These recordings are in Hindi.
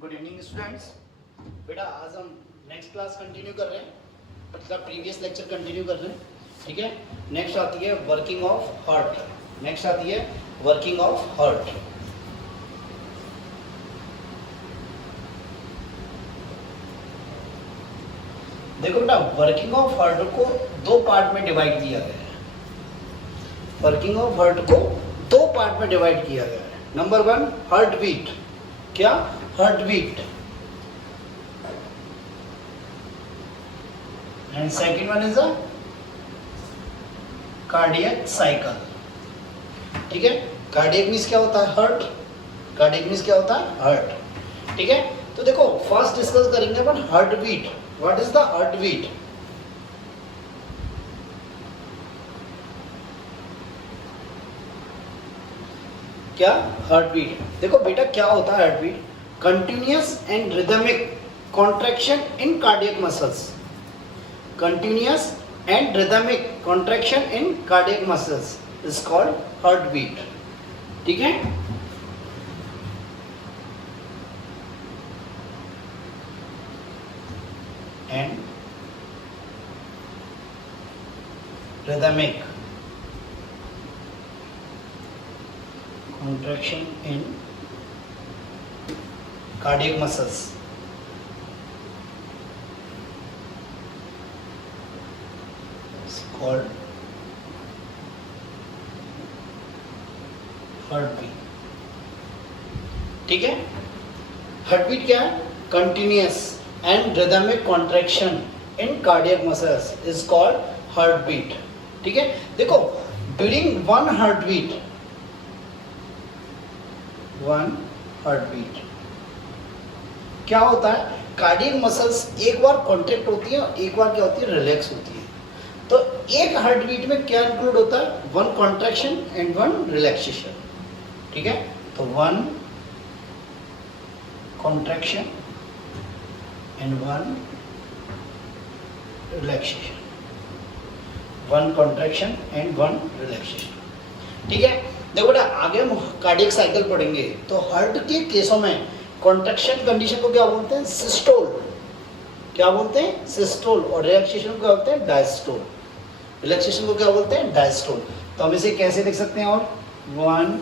Good evening students. बेटा आज हम नेक्स्ट क्लास कंटिन्यू कर रहे हैं, मतलब प्रीवियस लेक्चर कंटिन्यू कर रहे हैं। ठीक है, नेक्स्ट आती है वर्किंग ऑफ हार्ट। नेक्स्ट आती है वर्किंग ऑफ हार्ट। देखो बेटा, वर्किंग ऑफ हार्ट को दो पार्ट में डिवाइड किया गया है। वर्किंग ऑफ हार्ट को दो पार्ट में डिवाइड किया गया है। Number one, heart beat. क्या? Heart beat. And second one is a cardiac cycle. ठीक है, कार्डियक मींस क्या होता है? हार्ट। कार्डियक मींस क्या होता है? हार्ट। ठीक है, तो देखो फर्स्ट डिस्कस करेंगे अपन heart beat. What is the heart beat? क्या? Heart beat. देखो बेटा, क्या होता है heart beat? Continuous and rhythmic contraction in cardiac muscles. Continuous and rhythmic contraction in cardiac muscles is called heart beat. ठीक है, and rhythmic contraction in cardiac muscles is called heartbeat। ठीक है, हार्टबीट क्या है? Continuous and rhythmic contraction in cardiac muscles is called heartbeat. ठीक है, देखो ड्यूरिंग वन हार्टबीट क्या होता है? कार्डियक मसल्स एक बार कॉन्ट्रैक्ट होती है, एक बार क्या होती है? रिलैक्स होती है। तो एक हार्ट बीट में क्या इंक्लूड होता है? One contraction and one relaxation. ठीक है, तो one contraction and one relaxation. One contraction and one relaxation. ठीक है, देखो बेटा आगे हम कार्डियक साइकिल पढ़ेंगे, तो हार्ट के केसों में कॉन्ट्रैक्शन कंडीशन को क्या बोलते हैं? सिस्टोल। क्या बोलते हैं? सिस्टोल। और रिलैक्सेशन को क्या बोलते हैं? डायस्टोल। रिलैक्सेशन को क्या बोलते हैं? डायस्टोल। तो हम इसे कैसे लिख सकते हैं? और one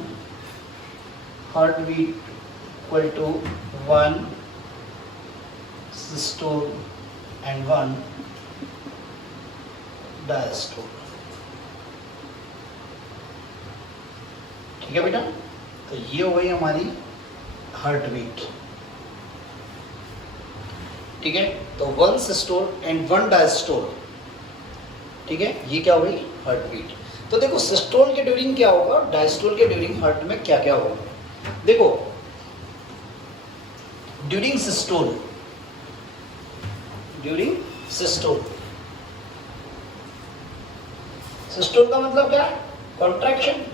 heart beat equal to one systole and one diastole. ठीक है बेटा, तो ये हो गई हमारी हार्ट बीट। ठीक है, तो one systole and one diastole. ठीक है, ये क्या हो गई? Heart beat. तो देखो सिस्टोल के ड्यूरिंग क्या होगा, डायस्टोल के ड्यूरिंग हार्ट में क्या क्या होगा। देखो during systole, during systole, systole का मतलब क्या है? कॉन्ट्रैक्शन।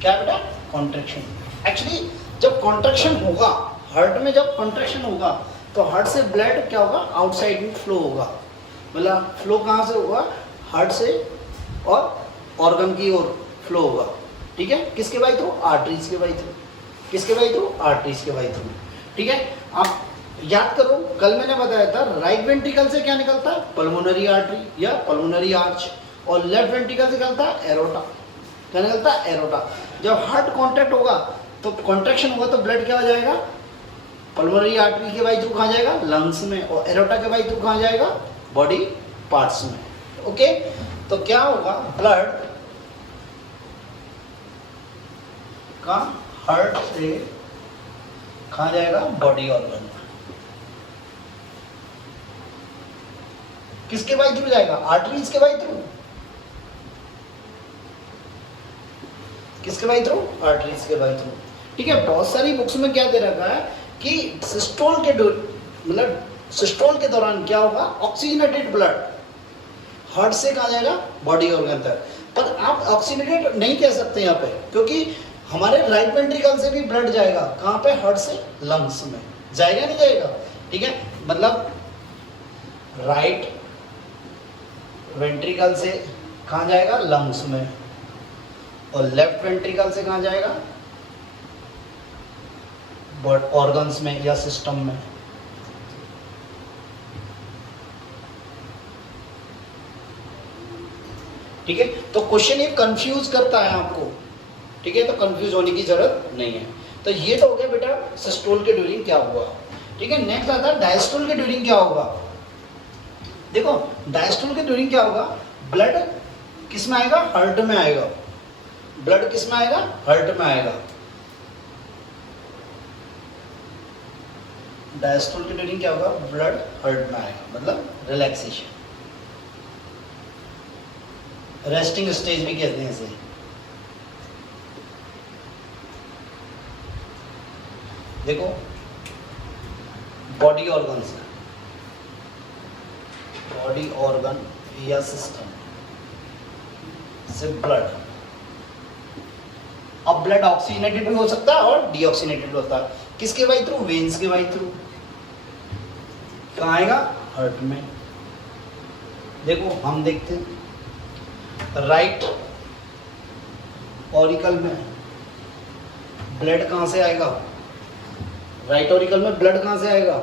क्या बेटा? कॉन्ट्रैक्शन। एक्चुअली जब कॉन्ट्रैक्शन होगा हार्ट में, जब कॉन्ट्रैक्शन होगा तो हार्ट से ब्लड क्या होगा? आउटसाइड में फ्लो होगा। मतलब फ्लो कहाँ से होगा? हार्ट से और ऑर्गन की ओर फ्लो होगा। ठीक है, किसके बाई थ्रू? आर्टरीज के बाई थ्रू। किसके बाई थ्रू? आर्टरीज के बाई थ्रू। ठीक है, आप याद करो कल मैंने बताया था राइट वेंट्रिकल से क्या निकलता है? पल्मोनरी आर्टरी या पल्मोनरी आर्च, और लेफ्ट वेंट्रिकल से निकलता है एरोटा। क्या निकलता है? एरोटा। जब हार्ट कॉन्ट्रैक्ट होगा तो कॉन्ट्रैक्शन होगा तो ब्लड क्या हो जाएगा? पल्मोनरी आर्टरी के बाई थ्रू कहाँ जाएगा? लंग्स में। और एरोटा के बाई थ्रू कहाँ जाएगा? बॉडी पार्ट्स में। ओके, तो क्या होगा? ब्लड का हार्ट से कहाँ जाएगा? बॉडी ऑर्गन में। किसके बाई थ्रू जाएगा? आर्टरीज के बाई थ्रू। किसके बाई थ्रू? आर्टरीज के बाई थ्रू। ठीक है, बहुत सारी बुक्स में क्या दे रखा है कि सिस्टोल के मतलब सिस्टोल के दौरान क्या होगा? ऑक्सीजनेटेड ब्लड हार्ट से कहाँ जाएगा? बॉडी ऑर्गन तक। पर आप ऑक्सीजनेटेड नहीं कह सकते यहाँ पे, क्योंकि हमारे राइट वेंट्रिकल से भी ब्लड जाएगा कहाँ पे? हार्ट से लंग्स में। जाएगा नहीं जाएगा? ठीक है, मतलब राइट वेंट्रिकल से कहाँ जाएगा? लंग्स में। और लेफ्ट वेंट्रिकल से कहाँ जाएगा? ऑर्गन्स में या सिस्टम में। ठीक है, तो क्वेश्चन ये कंफ्यूज करता है आपको, ठीक है, तो कंफ्यूज होने की जरूरत नहीं है। तो ये तो हो गया बेटा सिस्टोल के ड्यूरिंग क्या हुआ। ठीक है, नेक्स्ट आता है डायस्टोल के ड्यूरिंग क्या होगा। देखो डायस्टोल के ड्यूरिंग क्या होगा, ब्लड किस में आएगा, हार्ट में आएगा। ब्लड किस में आएगा, हार्ट में आएगा। डायस्टोल के ड्यूरिंग क्या होगा, ब्लड हार्ट में आएगा, मतलब रिलैक्सेशन, रेस्टिंग स्टेज भी कहते हैं इसे। देखो बॉडी ऑर्गन से, बॉडी ऑर्गन या सिस्टम से ब्लड, अब ब्लड ऑक्सीजनेटेड भी हो सकता है और डीऑक्सीजनेटेड भी होता है। किसके बाई थ्रू, वेन्स के बाई थ्रू। कहाँ आएगा, हार्ट में। देखो हम देखते हैं राइट ऑरिकल में ब्लड कहाँ से आएगा, राइट ऑरिकल में ब्लड कहाँ से आएगा,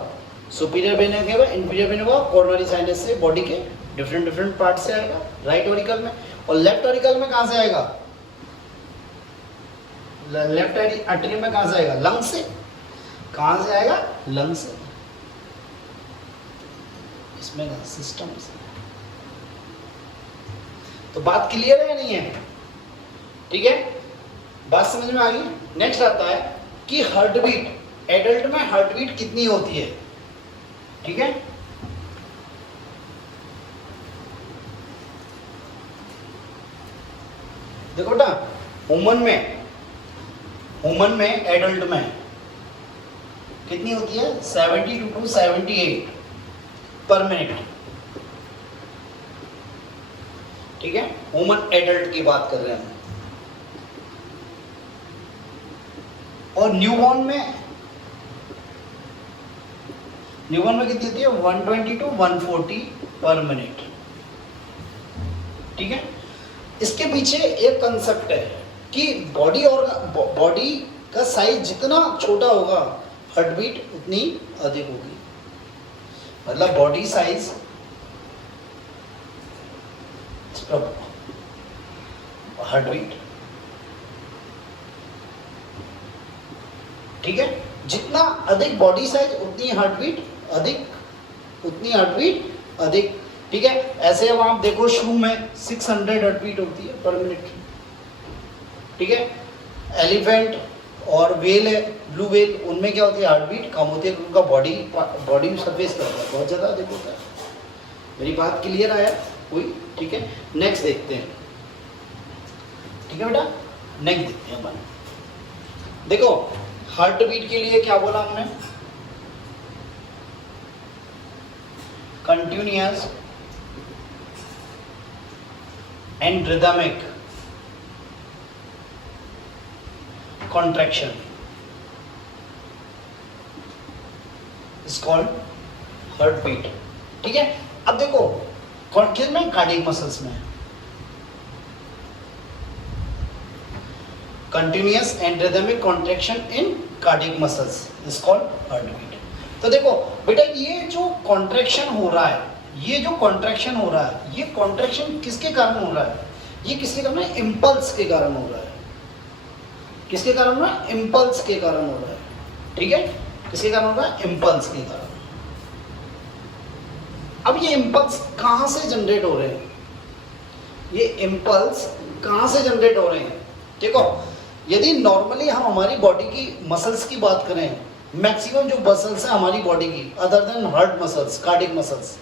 सुपीरियर वेन के बाद इंफीरियर वेन होगा, कोरोनरी साइनस से बॉडी के डिफरेंट डिफरेंट पार्ट से आएगा राइट ऑरिकल में। और लेफ्ट ऑरिकल में कहाँ से आएगा, लेफ्ट एट्रियम में कहाँ से आएगा, लंग से। कहाँ से आएगा, लंग से। इसमें सिस्टम से। तो बात क्लियर है या नहीं है, ठीक है, बात समझ में आ गई। नेक्स्ट आता है कि हार्ट बीट, एडल्ट में हार्ट बीट कितनी होती है, ठीक है। देखो बेटा ह्यूमन में एडल्ट में कितनी होती है, 72 to 78 पर मिनट, ठीक है। ह्यूमन एडल्ट की बात कर रहे हैं हम। और न्यूबॉर्न में कितनी होती है, 120 to 140 पर मिनट, ठीक है। इसके पीछे एक कंसेप्ट है कि बॉडी का साइज जितना छोटा होगा हार्ट बीट उतनी अधिक होगी। मतलब बॉडी साइज हार्ट बीट, ठीक है। जितना अधिक बॉडी साइज उतनी हार्ट बीट अधिक, ठीक है। ऐसे अब आप देखो शू में 600 हार्ट बीट होती है पर मिनट, ठीक है। एलिफेंट और वेल है, ब्लू वेल, उनमें क्या होती है, हार्ट बीट कम होती है, उनका बॉडी सरफेस करता है बहुत ज़्यादा अधिक होता है। मेरी बात क्लियर आया कोई, ठीक है। नेक्स्ट देखते हैं, ठीक है बेटा, नेक्स्ट देखते हैं अपन। देखो हार्ट बीट के लिए क्या बोला हमने, continuous and rhythmic contraction is called heart beat, ठीक है। अब देखो किस में, कार्डियक मसल्स में, continuous and rhythmic contraction in cardiac muscles is called heart beat. तो देखो बेटा ये जो कॉन्ट्रैक्शन हो रहा है, ये कॉन्ट्रैक्शन किसके कारण हो रहा है, ये किसके कारण है, इम्पल्स के कारण हो रहा है। किसके कारण हो रहा है, इम्पल्स के कारण हो रहा है, ठीक है। किसके कारण हो रहा है, इम्पल्स के कारण। अब ये इम्पल्स कहां से जनरेट हो रहे हैं, ये इम्पल्स कहां से जनरेट हो रहे हैं। देखो यदि नॉर्मली हम हमारी बॉडी की मसल्स की बात करें, मैक्सिमम जो मसल्स है हमारी बॉडी की other than heart muscles, cardiac muscles,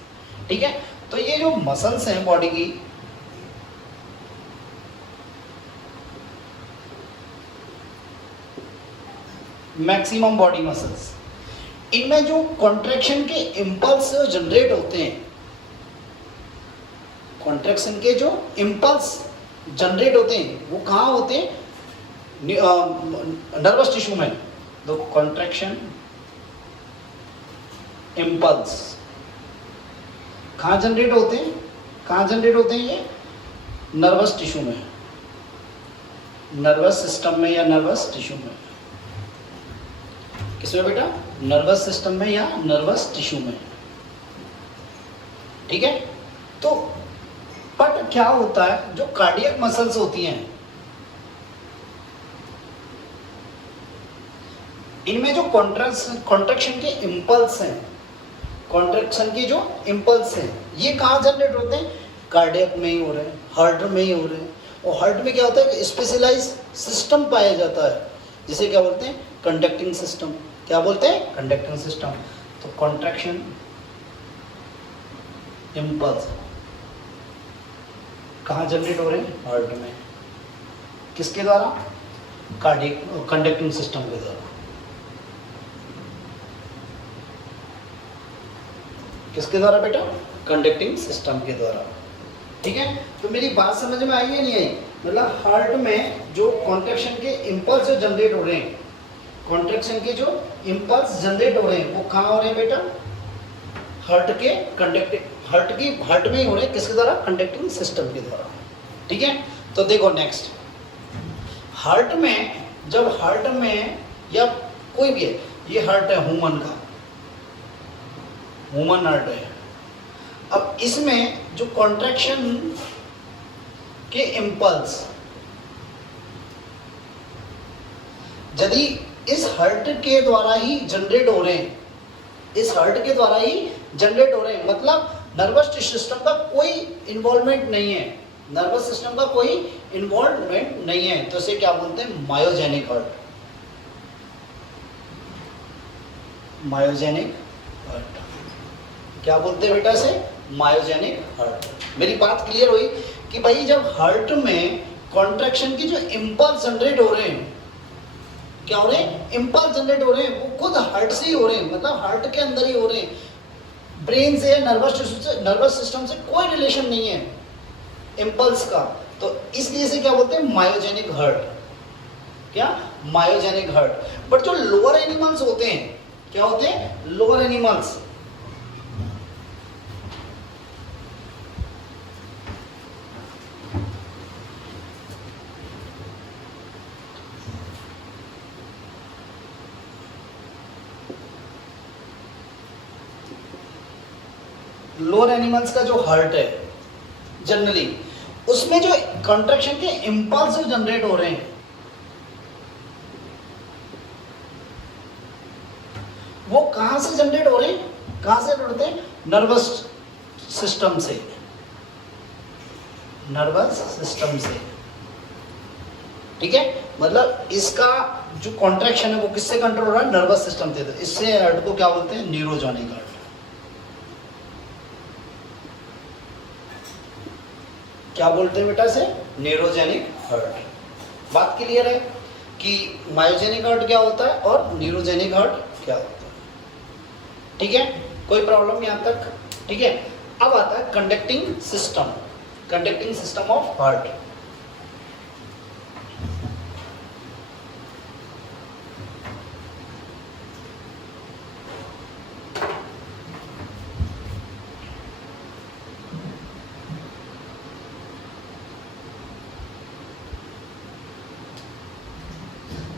ठीक है। तो ये जो मसल्स हैं बॉडी की, मैक्सिमम बॉडी मसल्स, इनमें जो कॉन्ट्रैक्शन के इम्पल्स जनरेट होते हैं, कॉन्ट्रैक्शन के जो इम्पल्स जनरेट होते हैं वो कहाँ होते हैं, नर्वस टिश्यू में। तो कॉन्ट्रैक्शन इम्पल्स कहाँ जनरेट होते हैं, ये नर्वस टिश्यू में, नर्वस सिस्टम में या नर्वस टिश्यू में। किसमें बेटा? नर्वस सिस्टम में या नर्वस टिश्यू में, ठीक है। तो बट क्या होता है, जो कार्डियक मसल्स होती हैं इनमें जो कॉन्ट्रैक्शन के इम्पल्स हैं, कॉन्ट्रैक्शन की जो इम्पल्स हैं, ये कहाँ जनरेट होते हैं? कार्डियक में ही हो रहे हैं, हार्ट में ही हो रहे हैं। और हार्ट में क्या होता है कि स्पेशलाइज सिस्टम पाया जाता है, जिसे क्या बोलते हैं? Conducting system. क्या बोलते हैं? Conducting system. तो कॉन्ट्रैक्शन इम्पल्स कहाँ जनरेट हो रहे हैं? हार्ट में। किसके द्वारा? कार्डियक कंडक्टिंग सिस्टम के द्वारा। किसके द्वारा बेटा? कंडक्टिंग सिस्टम के द्वारा, ठीक है। तो मेरी बात समझ में आई है नहीं आई? मतलब हार्ट में जो कॉन्ट्रैक्शन के इम्पल्स जो जनरेट हो रहे हैं, कॉन्ट्रैक्शन के जो इम्पल्स जनरेट हो रहे हैं वो कहाँ हो रहे हैं बेटा? हार्ट के कंडक्टिंग, हार्ट में ही हो रहे हैं। किसके द्वारा? कंडक्टिंग सिस्टम के द्वारा, ठीक है। तो देखो नेक्स्ट, हार्ट में, जब हार्ट में या कोई भी है, ये हार्ट है ह्यूमन का, ह्यूमन हार्ट है। अब इसमें जो कॉन्ट्रैक्शन के इम्पल्स यदि इस हार्ट के द्वारा ही जनरेट हो रहे हैं, इस हार्ट के द्वारा ही जनरेट हो रहे हैं, मतलब नर्वस सिस्टम का कोई इन्वॉल्वमेंट नहीं है, नर्वस सिस्टम का कोई इन्वॉल्वमेंट नहीं है, तो इसे क्या बोलते हैं? Myogenic heart. मायोजेनिक हार्ट क्या बोलते हैं बेटा? से मायोजेनिक हार्ट। मेरी बात क्लियर हुई कि भाई जब हार्ट में कॉन्ट्रैक्शन की जो इम्पल्स जनरेट हो रहे हैं, क्या हो रहे हैं? इम्पल्स जनरेट हो रहे हैं, वो खुद हार्ट से ही हो रहे हैं, मतलब हार्ट के अंदर ही हो रहे हैं, ब्रेन से या नर्वस सिस्टम से कोई रिलेशन नहीं है इम्पल्स का। तो इसलिए से क्या बोलते हैं? Myogenic heart. क्या? Myogenic heart. बट जो लोअर एनिमल्स होते हैं, क्या होते हैं? लोअर एनिमल्स, लोअर एनिमल्स का जो हार्ट है जनरली, उसमें जो कॉन्ट्रैक्शन के इम्पल्स जो जनरेट हो रहे हैं, वो कहां से जनरेट हो रहे हैं? कहां से जुड़ते हैं? नर्वस सिस्टम से, नर्वस सिस्टम से, ठीक है। मतलब इसका जो कॉन्ट्रैक्शन है वो किससे कंट्रोल हो रहा है? नर्वस सिस्टम से। इससे हार्ट को क्या बोलते हैं? Neurogenic heart. क्या बोलते हैं बेटा? से न्यूरोजेनिक हार्ट। बात क्लियर है कि मायोजेनिक हार्ट क्या होता है और न्यूरोजेनिक हार्ट क्या होता है, ठीक है। कोई प्रॉब्लम यहां तक? ठीक है। अब आता है conducting system, conducting system of heart.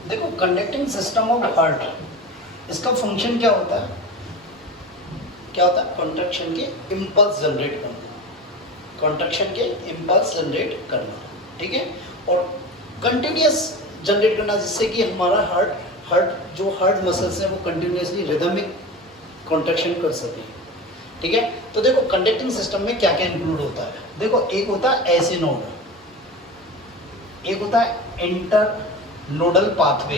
देखो कंडक्टिंग सिस्टम ऑफ हार्ट, इसका फंक्शन क्या होता है? क्या होता है? कॉन्ट्रैक्शन के इम्पल्स जनरेट करना, कॉन्ट्रैक्शन के इम्पल्स जनरेट करना, ठीक है। और कंटिन्यूस जनरेट करना, जिससे कि हमारा जो हार्ट मसल्स हैं वो कंटिन्यूसली रिदमिक कॉन्ट्रैक्शन कर सके, ठीक है। तो देखो कंडक्टिंग सिस्टम में क्या क्या इंक्लूड होता है? देखो एक होता है एसी नोड, एक होता है इंटर नोडल पाथवे,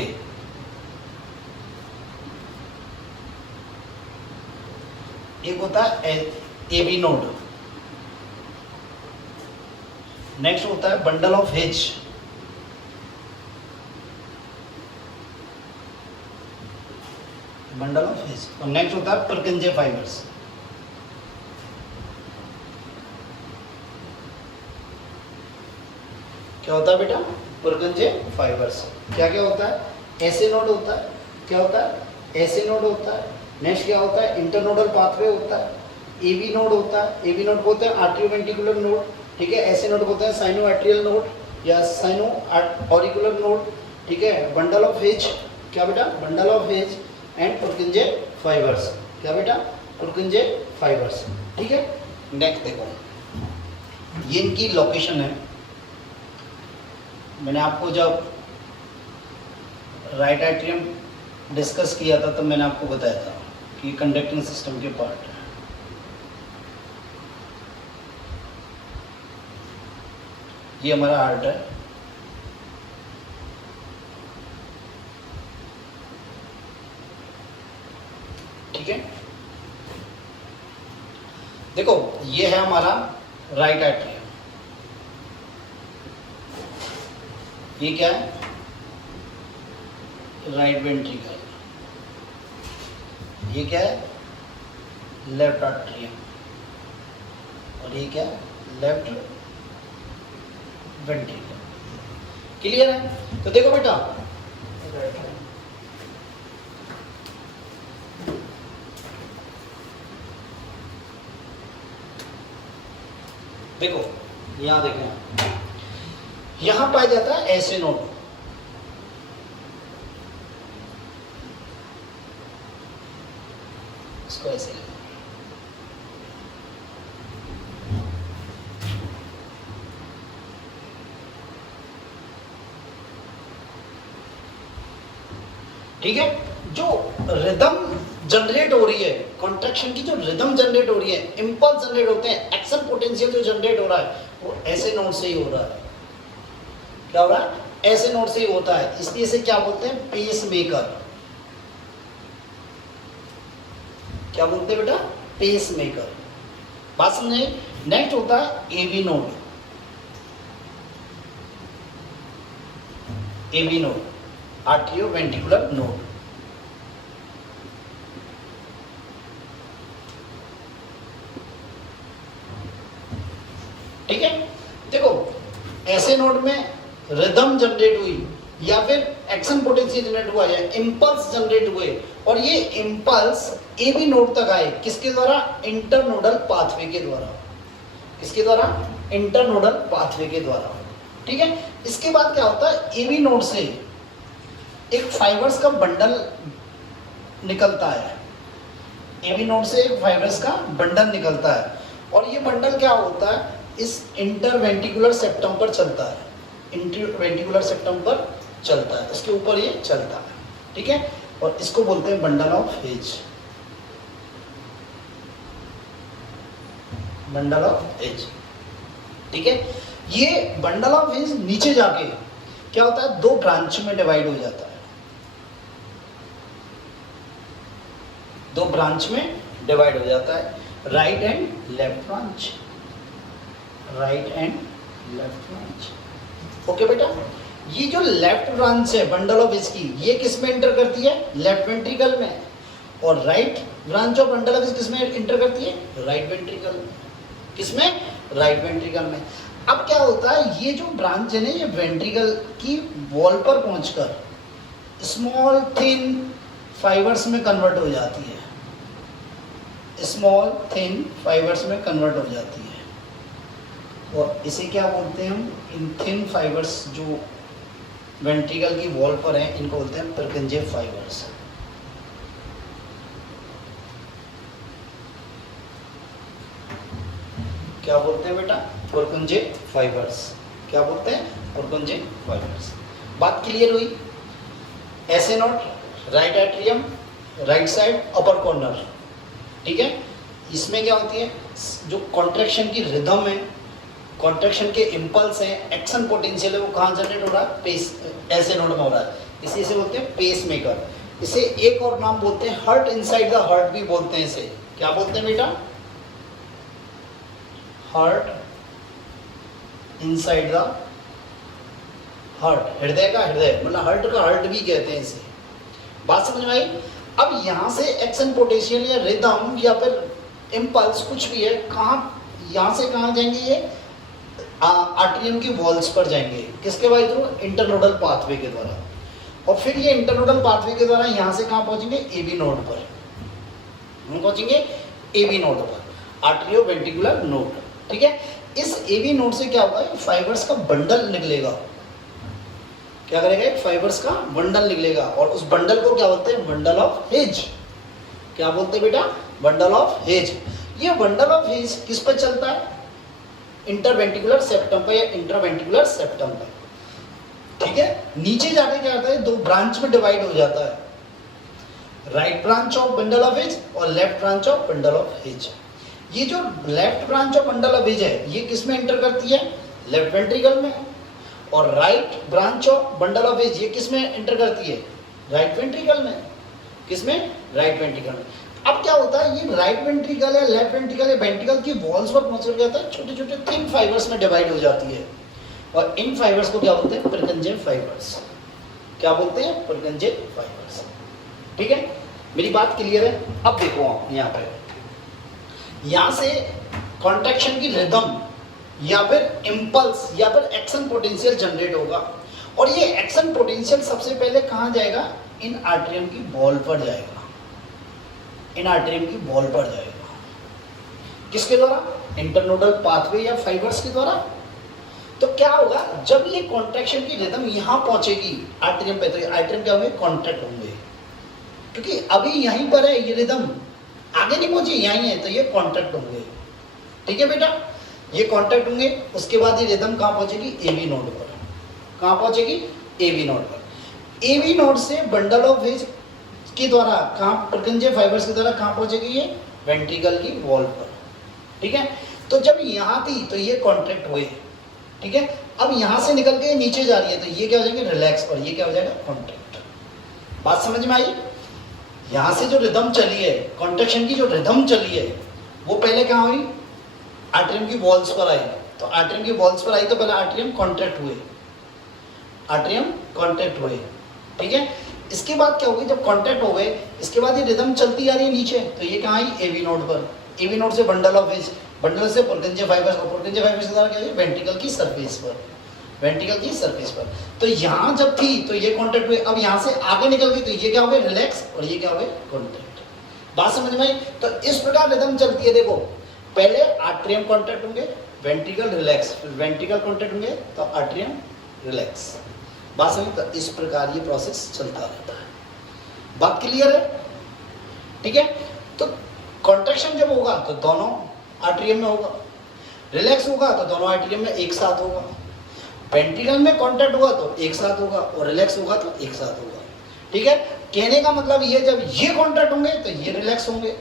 एक होता है एबी नोड, नेक्स्ट होता है bundle of hitch, bundle of hitch, और नेक्स्ट होता है परकिंजे फाइबर्स। क्या होता है बेटा? परकिंजे फाइबर्स। क्या क्या होता है? एसी नोड होता है, क्या होता है? एसी नोड होता है, नेक्स्ट क्या होता है? इंटरनोडल पाथवे होता है, एबी नोड होता है, एबी नोड बोलते हैं आर्टियोवेंटिकुलर नोड, ठीक है। एसी नोड बोलते हैं साइनो एट्रियल नोड या साइनो ऑरिकुलर नोड, ठीक है। बंडल ऑफ हिच, क्या बेटा? Bundle of His Purkinje fibres. क्या बेटा? Purkinje fibres. ठीक है, नेक्स्ट देखो, ये इनकी लोकेशन है। मैंने आपको जब राइट एट्रियम डिस्कस किया था तो मैंने आपको बताया था कि कंडक्टिंग सिस्टम के पार्ट है। ये हमारा हार्ट है, ठीक है। देखो ये है हमारा राइट एट्रियम, ये क्या है? Right ventricle. ये क्या है? Left atrium. और ये क्या है? Left ventricle. क्लियर है? तो देखो बेटा, देखो यहां देखें, यहां पाया जाता है ऐसे नोड। इसको ऐसे लेना, ठीक है। जो रिदम जनरेट हो रही है, कॉन्ट्रैक्शन की जो रिदम जनरेट हो रही है, इंपल्स जनरेट होते हैं, एक्शन पोटेंशियल जो जनरेट हो रहा है वो ऐसे नोड से ही हो रहा है। क्या हो रहा है? ऐसे नोड से ही होता है, इसलिए इसे क्या बोलते हैं? Pacemaker. क्या बोलते हैं बेटा? Pacemaker. बात समझे? नेक्स्ट होता है AV node. AV node, atrio ventricular node. ठीक है, देखो ऐसे नोड में रिदम जनरेट हुई या फिर एक्शन पोटेंशियल जनरेट हुआ या इंपल्स जनरेट हुए और ये इंपल्स एबी नोड तक आए, किसके द्वारा? इंटरनोडल पाथवे के द्वारा। किसके द्वारा? इंटरनोडल पाथवे के द्वारा। ठीक है, इसके बाद क्या होता है? एबी नोड से एक फाइबर्स का बंडल निकलता है। एबी नोड से एक फाइबर्स का बंडल निकलता है और ये बंडल क्या होता है? इस इंटरवेंट्रिकुलर सेप्टम पर चलता है। इंटरवेंट्रिकुलर सेप्टम पर चलता है, इसके ऊपर ये चलता है। ठीक है, और इसको बोलते हैं bundle of hedge. Bundle of hedge. ठीक है, ये बंडल ऑफ हेज नीचे जाके क्या होता है? दो ब्रांच में डिवाइड हो जाता है। दो ब्रांच में डिवाइड हो जाता है, right and left branch. Right and left branch. Okay बेटा, ये जो लेफ्ट ब्रांच है बंडल ऑफ हेज की, ये किस में इंटर करती है? लेफ्ट वेंट्रिकल में। और right branch of bundle of hedge किस में इंटर करती है? राइट वेंट्रिकल में। किसमें? राइट वेंट्रिकल में। अब क्या होता है? ये जो ब्रांच है ना, ये वेंट्रिकल की वॉल पर पहुंचकर स्मॉल थिन फाइबर्स में कन्वर्ट हो जाती है। स्मॉल थिन फाइबर्स में कन्वर्ट हो जाती है और इसे क्या बोलते हैं हम? इन थिन फाइबर्स जो वेंट्रिकल की वॉल पर हैं, इनको बोलते हैं पुरकुंजे फाइबर्स। क्या बोलते हैं बेटा? Purkinje fibres. क्या बोलते हैं? पुरकुंजे फाइबर्स। बात क्लियर हुई? ऐसे note, right atrium, right side, अपर कॉर्नर। ठीक है, इसमें क्या होती है? जो कॉन्ट्रैक्शन की रिदम है, कॉन्ट्रैक्शन के इंपल्स हैं, एक्शन पोटेंशियल है, वो कहाँ जनरेट हो रहा है? पेस, ऐसे नोड में हो रहा है। इसी से बोलते हैं पेस मेकर। इसे एक और नाम बोलते हैं हार्ट इनसाइड द हार्ट भी बोलते हैं। इसे क्या बोलते हैं बेटा? Heart inside the heart. हृदय का हृदय, मतलब हार्ट का हार्ट भी कहते हैं इसे। बात समझ में आई? अब यहाँ से एक्शन पोटेंशियल या रिदम या फिर इम्पल्स कुछ भी है, कहाँ, यहाँ से कहाँ जाएंगे? ये आर्टरियम की वॉल्स पर जाएंगे। किसके बाई थ्रू? इंटरनोडल पाथवे के द्वारा। और फिर ये इंटरनोडल पाथवे के द्वारा यहाँ से कहाँ पहुँचेंगे? एबी नोड पर। हम पहुँचेंगे एबी नोड पर, आर्टरियो वेंट्रिकुलर नोड। ठीक है, इस एबी नोड से क्या होगा? फाइबर्स का बंडल निकलेगा। क्या करेगा? फाइबर्स का बंडल निकलेगा और उस बंडल को क्या बोलते हैं? Bundle of hedge. क्या बोलते हैं बेटा? Bundle of His. ये बंडल ऑफ हेज किस पर चलता है? इंटरवेंट्रिकुलर सेप्टम पर या इंट्रावेंट्रिकुलर सेप्टम पर, ठीक है। नीचे जाके क्या होता है, दो ब्रांच में डिवाइड हो जाता है, right branch of bundle of His और left branch of bundle of His. ये जो left branch of bundle of His है ये किस में एंटर करती है? लेफ्ट वेंट्रिकल में। और right branch of bundle of His ये किस में एंटर करती है? राइट वेंट्रिकल में। किसमें? राइट वेंट्रिकल में। अब क्या होता है, ये राइट वेंट्रिकल या लेफ्ट वेंट्रिकल या वेंट्रिकल की वॉल्स पर पहुंच जाता है, छोटे छोटे थिन फाइबर्स में डिवाइड हो जाती है, और इन फाइबर्स को क्या बोलते हैं? परकंजे फाइबर्स। क्या बोलते हैं? परकंजे फाइबर्स। ठीक है, मेरी बात क्लियर है? अब देखो आप यहाँ पे, यहाँ से कॉन्ट्रैक्शन की रिदम या फिर इम्पल्स या फिर एक्शन पोटेंशियल जनरेट होगा, और ये एक्शन पोटेंशियल सबसे पहले कहाँ जाएगा? इन आर्टरियम की बॉल पर जाएगा। इन आर्टरियम की बॉल पर जाएगा। किसके द्वारा? इंटरनोडल पाथवे या फाइबर्स के द्वारा। तो क्या होगा, जब ये कॉन्ट्रैक्शन की रिदम यहाँ पहुंचेगी आर्टरियम पे, तो आर्टरियम क्या होंगे? कॉन्ट्रैक्ट होंगे, क्योंकि अभी यहीं पर है ये रिदम, आगे नहीं पहुंची, यहीं है, तो ये कॉन्ट्रैक्ट होंगे। ठीक है बेटा, ये कॉन्ट्रैक्ट होंगे। उसके बाद ये रिदम कहाँ पहुंचेगी? एवी नोड पर। कहाँ पहुंचेगी? एवी नोड पर। एवी नोड से बंडल ऑफ हेज के द्वारा कहाँ? परकंजे फाइबर्स के द्वारा कहाँ पहुंचेगी? ये वेंट्रिकल की वॉल पर। ठीक है, तो जब यहाँ थी तो ये कॉन्ट्रैक्ट हुए, ठीक है। अब यहाँ से निकल के नीचे जा रही है, तो ये क्या हो जाएंगे? रिलैक्स, और ये क्या हो जाएगा? कॉन्ट्रैक्ट। बात समझ में आई? यहाँ से जो रिदम चली है, कॉन्ट्रैक्शन की जो रिदम चली है, वो पहले कहाँ हुई? आर्टरियम की वॉल्स पर आई। तो आर्टरियम की वॉल्स पर आई तो पहले आर्टरियम कॉन्ट्रैक्ट हुए, आर्टरियम कॉन्ट्रैक्ट हुए, ठीक है। इसके बाद क्या होगी? जब कॉन्ट्रैक्ट हो गए, इसके बाद ये रिदम चलती आ रही है नीचे, तो ये कहाँ आई? एवी नोड पर। एवी नोड से बंडल ऑफ हेज, बंडल से परकंजे फाइबर्स, और परकंजे फाइबर्स के द्वारा क्या है? वेंट्रिकल की सरफेस पर, वेंट्रिकल की सरफेस पर। तो यहाँ जब थी तो ये कॉन्ट्रैक्ट हुए, अब यहाँ से आगे निकल गई तो ये क्या हो गए? रिलैक्स, और ये क्या हो गए? कॉन्ट्रैक्ट। बात समझ में आई? तो इस प्रकार रिदम चलती है। देखो, पहले आर्टरियम कॉन्ट्रैक्ट होंगे, वेंट्रिकल रिलैक्स, फिर वेंट्रिकल कॉन्ट्रैक्ट होंगे तो आर्टरियम रिलैक्स। बात समझ? तो इस प्रकार ये प्रोसेस चलता रहता है। बात क्लियर है? ठीक है, तो कॉन्ट्रैक्शन जब होगा तो दोनों आर्टरियम में होगा, रिलैक्स होगा तो दोनों आर्टरियम में एक साथ होगा, वेंट्रिकल में कॉन्ट्रैक्ट होगा तो एक साथ होगा, और रिलैक्स होगा तो एक साथ होगा। ठीक है, कहने का मतलब ये, जब ये कॉन्ट्रैक्ट होंगे तो ये रिलैक्स होंगे,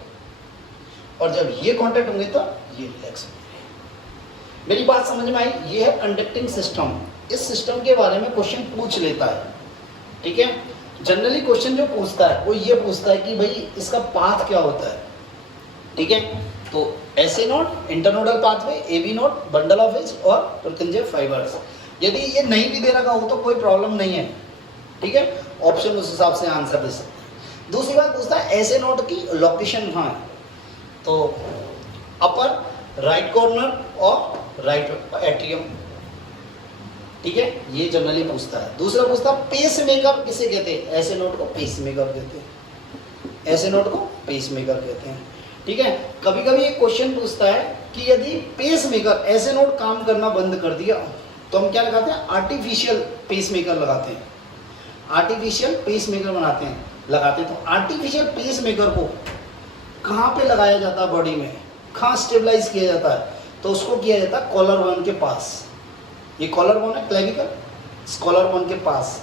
और जब ये कॉन्ट्रैक्ट होंगे तो ये रिलैक्स होंगे। मेरी बात समझ में आई? ये है कंडक्टिंग सिस्टम। इस सिस्टम के बारे में क्वेश्चन पूछ लेता है, ठीक है। जनरली क्वेश्चन जो पूछता है वो ये पूछता है कि भाई इसका पाथ क्या होता है, ठीक है। तो SA node, internodal pathway, AV node, bundle of His और परकंजे फाइबर्स। यदि ये नहीं भी दे रखा हो तो कोई प्रॉब्लम नहीं है, ठीक है। ऑप्शन उस हिसाब से आंसर दे सकते हैं। दूसरी बात पूछता है एसए नोड की लोकेशन कहाँ है, तो अपर राइट कॉर्नर और राइट एट्रियम, ठीक है, ये जनरली पूछता है। दूसरा पूछता है पेस मेकर किसे कहते हैं? ऐसे नोड को पेस मेकर कहते हैं, ऐसे नोड को पेस मेकर कहते हैं, ठीक है। कभी कभी एक क्वेश्चन पूछता है कि यदि पेस मेकर ऐसे नोड काम करना बंद कर दिया तो हम क्या लगाते हैं? आर्टिफिशियल पेस मेकर लगाते हैं, आर्टिफिशियल पेस मेकर बनाते हैं, लगाते हैं। तो आर्टिफिशियल पेस मेकर को कहाँ पे लगाया जाता है बॉडी में, कहाँ स्टेबलाइज किया जाता है? तो उसको किया जाता है कॉलर बोन के पास। ये कॉलर बोन है क्लेविकल, कॉलर बोन के पास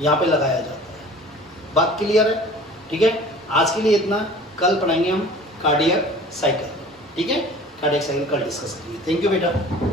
यहाँ पे लगाया जाता है। बात क्लियर है? ठीक है, आज के लिए इतना। कल पढ़ाएंगे हम कार्डियक साइकिल, ठीक है। कार्डियक साइकिल कल डिस्कस करेंगे। थैंक यू बेटा।